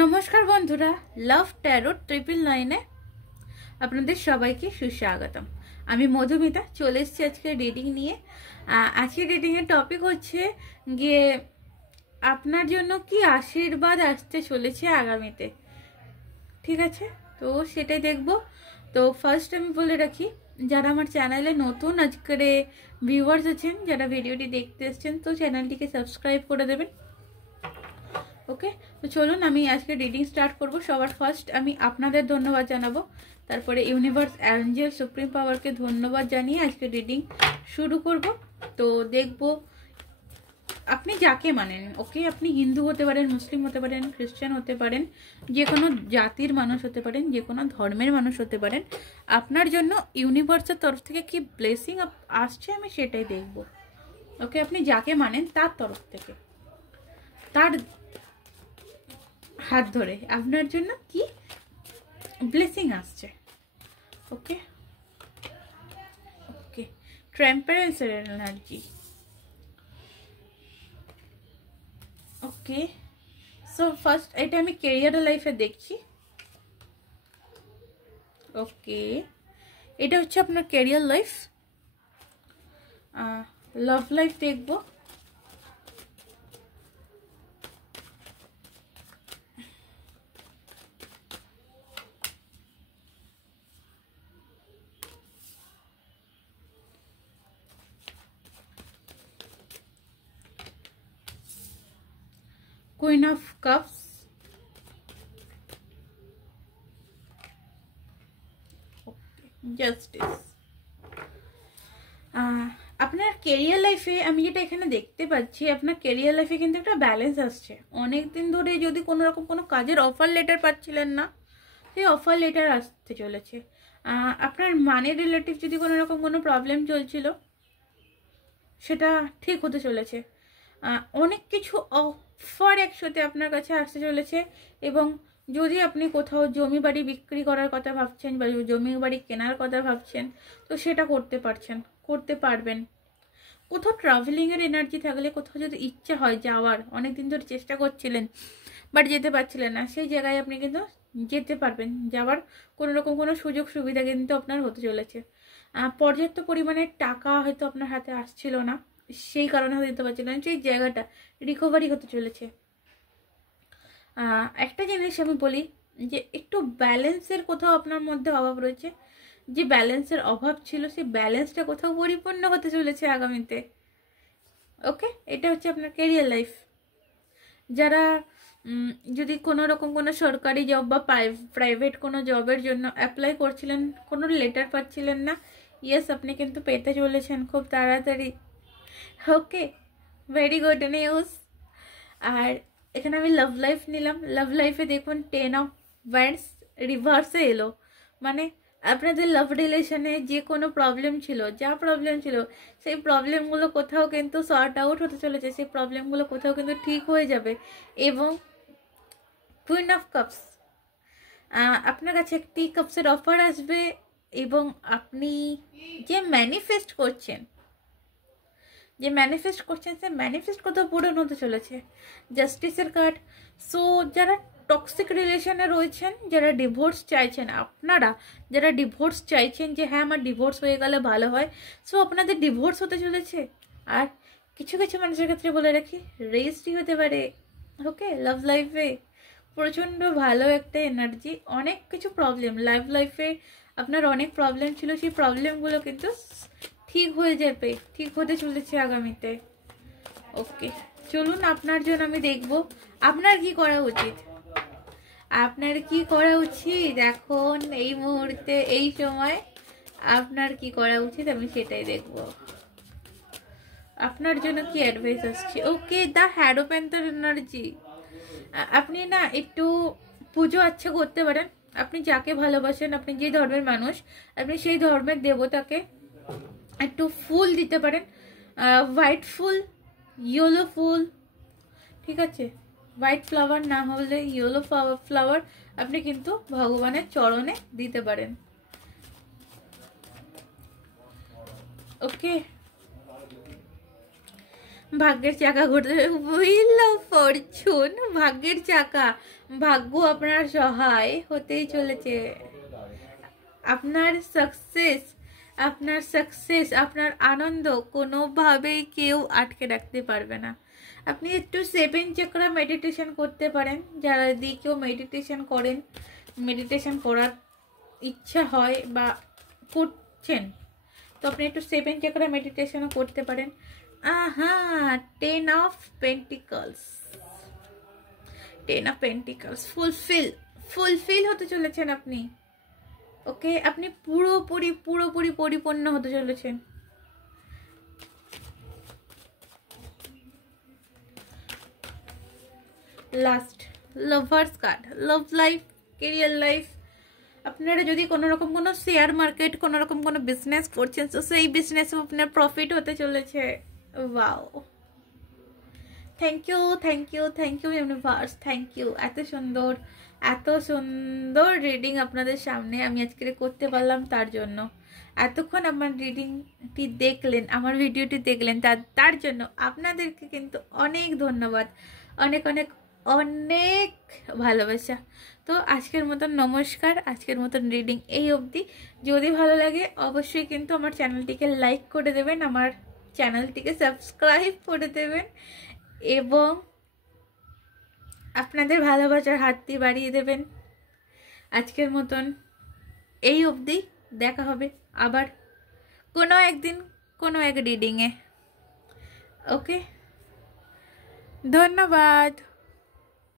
নমস্কার বন্ধুরা, লাভ ট্যারো 999 আপনাদের সবাইকে সুস্বাগতম। আমি মধুমিতা চলে এসেছি আজকে রিডিং নিয়ে। আজকে রিডিংয়ের টপিক হচ্ছে গিয়ে আপনার জন্য কি আশীর্বাদ আসতে চলেছে আগামীতে। ঠিক আছে, তো সেটাই দেখব। তো ফার্স্ট আমি বলে রাখি, যারা আমার চ্যানেলে নতুন আজকের ভিউয়ার্স আছেন, যারা ভিডিওটি দেখতে এসেছেন, তো চ্যানেলটিকে সাবস্ক্রাইব করে দেবেন। ওকে, তো চলুন আমি আজকে রিডিং স্টার্ট করব। সবার ফার্স্ট আমি আপনাদের ধন্যবাদ জানাবো, তারপরে ইউনিভার্স, অ্যাঞ্জেল, সুপ্রিম পাওয়ারকে ধন্যবাদ জানিয়ে আজকে রিডিং শুরু করব। তো দেখব আপনি যাকে মানেন। ওকে, আপনি হিন্দু হতে পারেন, মুসলিম হতে পারেন, খ্রিস্টান হতে পারেন, যে কোনো জাতির মানুষ হতে পারেন, যে কোনো ধর্মের মানুষ হতে পারেন। আপনার জন্য ইউনিভার্সের তরফ থেকে কি ব্লেসিং আসছে আমি সেটাই দেখব। ওকে, আপনি যাকে মানেন তার তরফ থেকে, তার হাত ধরে আপনার জন্য কি ব্লেসিং আসছে। ওকে ওকে, টেম্পারেন্সের এনার্জি। ওকে, সো ফার্স্ট এটা আমি ক্যারিয়ার লাইফে দেখছি। ওকে, এটা হচ্ছে আপনার ক্যারিয়ার লাইফ। লাভ লাইফ দেখবো। Queen of Cups, justice. আপনার কেরিয়ার লাইফে আমি যেটা এখানে দেখতে পাচ্ছি, আপনার কেরিয়ার লাইফে কিন্তু একটা ব্যালেন্স আসছে। অনেক দিন ধরে যদি কোনো রকম কোনো কাজের অফার লেটার পাচ্ছিলেন না, সেই অফার লেটার আসতে চলেছে। আপনার মানি রিলেটিভ যদি কোনো রকম কোনো প্রবলেম চলছিল, সেটা ঠিক হতে চলেছে। অনেক কিছু অফার একসাথে আপনার কাছে আসতে চলেছে। এবং যদি আপনি কোথাও জমি বাড়ি বিক্রি করার কথা ভাবছেন বা জমি বাড়ি কেনার কথা ভাবছেন, তো সেটা করতে পারবেন। কোথাও ট্রাভেলিংয়ের এনার্জি থাকলে, কোথাও যদি ইচ্ছা হয় যাওয়ার, অনেক দিন ধরে চেষ্টা করছিলেন বাট যেতে পারছিলেন না, সেই জায়গায় আপনি কিন্তু যেতে পারবেন। যাওয়ার কোনো রকম কোনো সুযোগ সুবিধা কিন্তু আপনার হতে চলেছে। পর্যাপ্ত পরিমাণে টাকা হয়তো আপনার হাতে আসছিল না, সেই কারণে হয়তো দিতে পারছিলেন, সেই জায়গাটা রিকভারি হতে চলেছে। একটা জিনিস আমি বলি যে একটু ব্যালেন্সের কোথাও আপনার মধ্যে অভাব রয়েছে। যে ব্যালেন্সের অভাব ছিল, সেই ব্যালেন্সটা কোথাও পরিপূর্ণ হতে চলেছে আগামীতে। ওকে, এটা হচ্ছে আপনার ক্যারিয়ার লাইফ। যারা যদি কোনো রকম কোনো সরকারি জব বা প্রাইভেট কোনো জবের জন্য অ্যাপ্লাই করছিলেন, কোনো লেটার পাচ্ছিলেন না, ইয়েস আপনি কিন্তু পেতে চলেছেন খুব তাড়াতাড়ি। ওকে, ভেরি গুড নিউজ। আর এখানে আমি লাভ লাইফ নিলাম। লাভ লাইফে দেখুন 10 অফ ওয়ান্ডস রিভার্সে এলো। মানে আপনাদের লাভ রিলেশনে যে কোনো প্রবলেম ছিল, যা প্রবলেম ছিল, সেই প্রবলেমগুলো কোথাও কিন্তু সর্ট আউট হতে চলেছে, সেই প্রবলেমগুলো কোথাও কিন্তু ঠিক হয়ে যাবে। এবং কুইন অফ কাপস, আপনার কাছে একটি কাপসের অফার আসবে। এবং আপনি যে ম্যানিফেস্ট করছেন, সে ম্যানিফেস্ট কোথাও পূরণ হতে চলেছে। জাস্টিসের কার্ড। সো যারা টক্সিক রিলেশনে রয়েছেন, যারা ডিভোর্স চাইছেন, আপনারা যারা ডিভোর্স চাইছেন যে হ্যাঁ আমার ডিভোর্স হয়ে গেলে ভালো হয়, সো আপনাদের ডিভোর্স হতে চলেছে। আর কিছু কিছু মানুষের ক্ষেত্রে বলে রাখি, রেজিস্ট্রি হতে পারে। ওকে, লাভ লাইফে প্রচণ্ড ভালো একটা এনার্জি। অনেক কিছু প্রবলেম লাভ লাইফে আপনার অনেক প্রবলেম ছিল, সেই প্রবলেমগুলো কিন্তু ঠিক হয়ে যাবে, ঠিক হতে চলেছে আগামীতে। ওকে, চলুন আপনার জন্য আমি দেখব আপনার কি করা উচিত। আপনার কি করা উচিত এখন এই মুহূর্তে, এই সময় আপনার কি করা উচিত আমি সেটাই দেখব। আপনার জন্য কি অ্যাডভাইস আসছে। ওকে, দ্য হ্যারোপ্যান্থার এনার্জি। আপনি না একটু পুজো আচ্ছা করতে পারেন। আপনি যাকে ভালোবাসেন, আপনি যে ধর্মের মানুষ, আপনি সেই ধর্মের দেবতাকে একটু ফুল দিতে পারেন। হোয়াইট ফুল, ইয়েলো ফুল, ঠিক আছে, হোয়াইট ফ্লাওয়ার না হলে ইয়েলো ফ্লাওয়ার আপনি কিন্তু ভগবানের চরণে দিতে পারেন। ওকে, ভাগ্যের চাকা ঘুরতে, হুইল অফ ফরচুন, ভাগ্যের চাকা, ভাগ্য আপনার সহায় হতেই চলেছে। আপনার সাকসেস, আপনার আনন্দ কোনোভাবেই কেউ আটকে রাখতে পারবে না। আপনি একটু 7 চক্র মেডিটেশন করতে পারেন, যারা দিয়ে কেউ মেডিটেশন করেন, মেডিটেশন করার ইচ্ছা হয় বা করছেন, তো আপনি একটু 7 চক্র মেডিটেশনও করতে পারেন। আহা, 10 of pentacles, 10 of pentacles, fulfil হতে চলেছেন আপনি। ওকে, আপনি পুরোপুরি পরিপূর্ণ হতে চলেছেন। Last lovers card, love life, career life. আপনারা যদি কোনো রকম কোনো শেয়ার মার্কেট, কোনো রকম কোনো বিজনেস করছেন, তো সেই বিজনেসে আপনার প্রফিট হতে চলেছে। Wow, thank you universe, thank you. এত সুন্দর রিডিং আপনাদের সামনে আমি আজকে করতে পারলাম, তার জন্য। এতক্ষণ আমার রিডিংটি দেখলেন, আমার ভিডিওটি দেখলেন, তার জন্য আপনাদেরকে কিন্তু অনেক ধন্যবাদ, অনেক অনেক অনেক ভালোবাসা। তো আজকের মতন নমস্কার, আজকের মতন রিডিং এই অবধি। যদি ভালো লাগে অবশ্যই কিন্তু আমার চ্যানেলটিকে লাইক করে দেবেন, আমার চ্যানেলটিকে সাবস্ক্রাইব করে দেবেন এবং আপনাদের ভালোবাসার হাতটি বাড়িয়ে দেবেন। আজকের মতন এই অবধি, দেখা হবে আবার কোনো একদিন কোনো এক রিডিংয়ে। ওকে, ধন্যবাদ।